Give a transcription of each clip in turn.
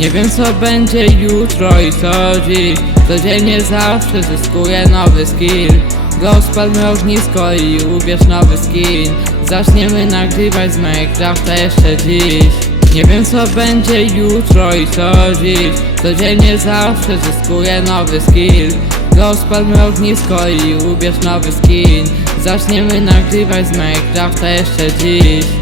Nie wiem co będzie jutro i co dziś. Codziennie zawsze zyskuję nowy skill. Go spalmy ognisko i ubierz nowy skin. Zaczniemy nagrywać z Minecrafta jeszcze dziś. Nie wiem co będzie jutro i co dziś. Codziennie zawsze zyskuję nowy skill. Go spalmy ognisko i ubierz nowy skin. Zaczniemy nagrywać z Minecrafta jeszcze dziś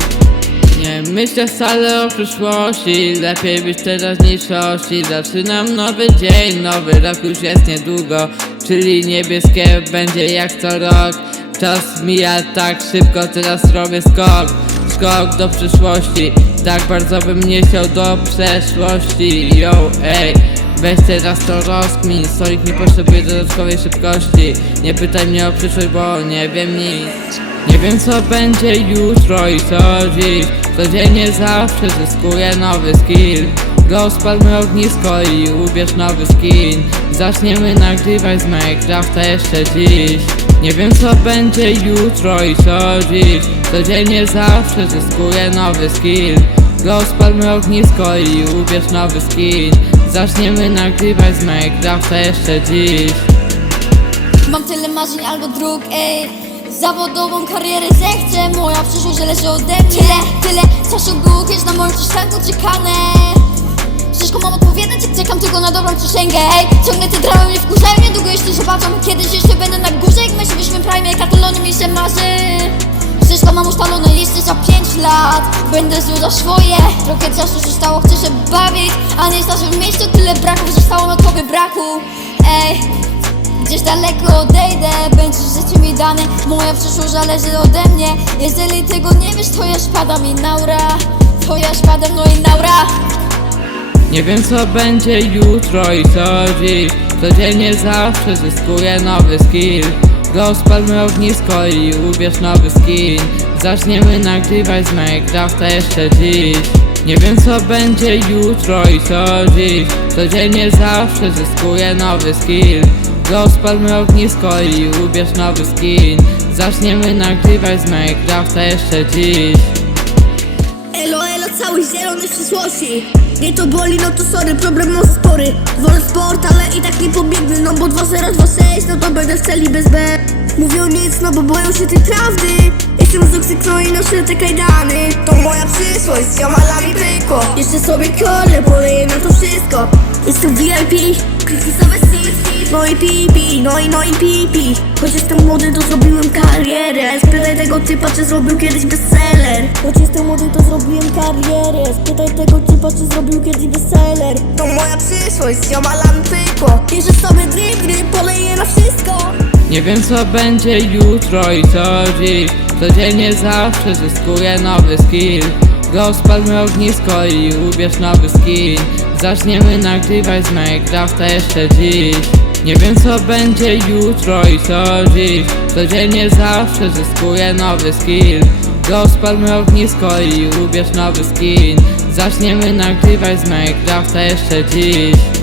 nie myślę wcale o przyszłości. Lepiej być w teraźniejszości. Zaczynam nowy dzień, nowy rok już jest niedługo Czyli niebieskie będzie jak co rok. Czas mija tak szybko, teraz robię skok Skok do przyszłości. Tak bardzo bym nie chciał do przeszłości. Yo, ej Weź teraz to rozkmin Stolik nie potrzebuje dodatkowej szybkości. Nie pytaj mnie o przyszłość, bo nie wiem nic. Nie wiem co będzie jutro i co dziś. Codziennie zawsze zyskuję nowy skill. Go spalmy ognisko i ubierz nowy skin. Zaczniemy nagrywać z Minecrafta jeszcze dziś. Nie wiem co będzie jutro i co dziś. Codziennie zawsze zyskuję nowy skill. Go spalmy ognisko i ubierz nowy skin Zaczniemy nagrywać z Minecrafta jeszcze dziś. Mam tyle marzeń albo dróg, ej. Zawodową karierę zechcę Moja przyszłość leży ode mnie. Tyle, tyle czasu było kiedyś na moim przystanku czekane Wszystko mam odpowiadać, jak czekam tylko na dobrą przysięgę Ej, ciągle te drały mnie wkurzają Niedługo jeszcze zobaczą Kiedyś jeszcze będę na górze Jak myślę, byśmy prime, katalony mi się marzy. Wszystko mam ustalone 5 lat. Będę zły za swoje. Trochę czasu zostało, chcę się bawić A nie w mieście. Tyle braków Zostało na tobie braku. Ej Gdzieś daleko odejdę, będzie życie mi dane. Moja przyszłość zależy ode mnie. Jeżeli tego nie wiesz, to ja spadam i naura. To ja spadam, no i naura. Nie wiem co będzie jutro i co dziś. Codziennie zawsze zyskuję nowy skill Go spalmy ognisko i ubierz nowy skin. Zaczniemy nagrywać z Minecrafta jeszcze dziś. Nie wiem co będzie jutro i co dziś. Codziennie zawsze zyskuję nowy skill. Go spalmy ognisko i ubierz nowy skin. Zaczniemy nagrywać z Minecrafta jeszcze dziś cały zielony w przyszłości. Nie to boli, no to sorry, problem może spory. Wolę sport, ale i tak nie pobiegnę No bo 2026, no to będę w celi bez B. Mówią nic, no bo boją się tej prawdy. Jestem z Oksyko i noszę te kajdany. To moja przyszłość, z ziomalami pyko Jeszcze sobie kolę, poleję na to wszystko. Jestem VIP, krykisowe styski No i pipi, no i no i pipi Choć jestem młody, to zrobiłem karierę. Spytaj tego typa, czy zrobił kiedyś bestseller Choć jestem młody, to zrobiłem karierę. Spytaj tego typa, czy zrobił kiedyś bestseller. To moja przyszłość, z ziomalami pyko Bierze sobie drip, drip, poleję na wszystko. Nie wiem co będzie jutro i co dziś. Codziennie zawsze zyskuję nowy skill. Go spalmy ognisko i ubierz nowy skin. Zaczniemy nagrywać z Minecrafta jeszcze dziś. Nie wiem co będzie jutro i co dziś. Codziennie zawsze zyskuję nowy skill Go spalmy ognisko i ubierz nowy skin. Zaczniemy nagrywać z Minecrafta jeszcze dziś